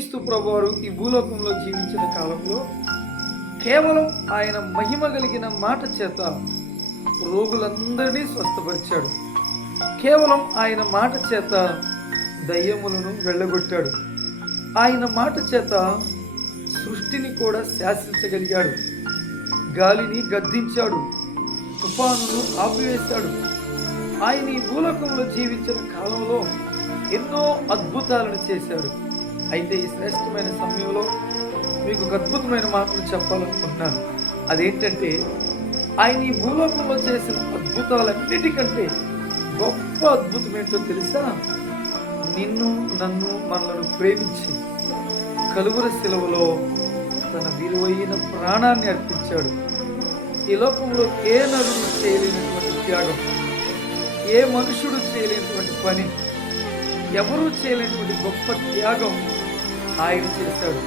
యేసుక్రీస్తు ప్రభువారు ఈ భూలోకంలో జీవించిన కాలంలో కేవలం ఆయన మహిమ కలిగిన మాట చేత రోగులందరినీ స్వస్థపరిచాడు. కేవలం ఆయన మాట చేత దయ్యములను వెళ్ళగొట్టాడు. ఆయన మాట చేత సృష్టిని కూడా శాసించగలిగాడు. గాలిని గద్దించాడు, తుఫానును ఆపివేశాడు. ఆయన ఈ భూలోకంలో జీవించిన కాలంలో ఎన్నో అద్భుతాలను చేశాడు. అయితే ఈ శ్రేష్టమైన సమయంలో మీకు ఒక అద్భుతమైన మాటలు చెప్పాలనుకుంటున్నాను. అదేంటంటే, ఆయన ఈ భూలోకంలో చేసిన అద్భుతాలన్నిటికంటే గొప్ప అద్భుతం ఏంటో తెలుసా? నిన్ను నన్ను మనలను ప్రేమించి కలువరి శిలువలో తన విలువైన ప్రాణాన్ని అర్పించాడు. ఈ లోకంలో ఏ నరుడు చేయలేనటువంటి త్యాగం, ఏ మనుషుడు చేయలేనటువంటి పని, ఎవరూ చేయలేనటువంటి గొప్ప త్యాగం ఆయన చేశాడు.